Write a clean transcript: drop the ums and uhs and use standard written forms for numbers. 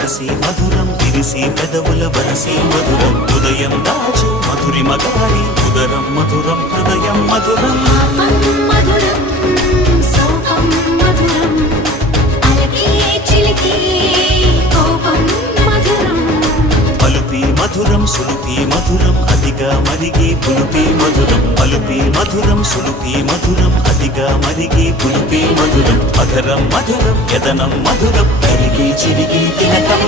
సొగసి మధురం విరిసి పెదవుల వరసి మధురం హృదయం దాచి మధురి మగాడి ఉదరం మధురం హృదయం మధురం మధురం సోహం మధురం అలకి చిలికి కోపం మధురం పలుపి మధురం సులుపి మధురం అతిగా మరిగి పులుపి మధురం పలుపి మధురం సులుపి మధురం అతిగా మరిగి పులుపి మధురం మధురం మధురం యదనం మధురం కరిగి చిరిగి తినకం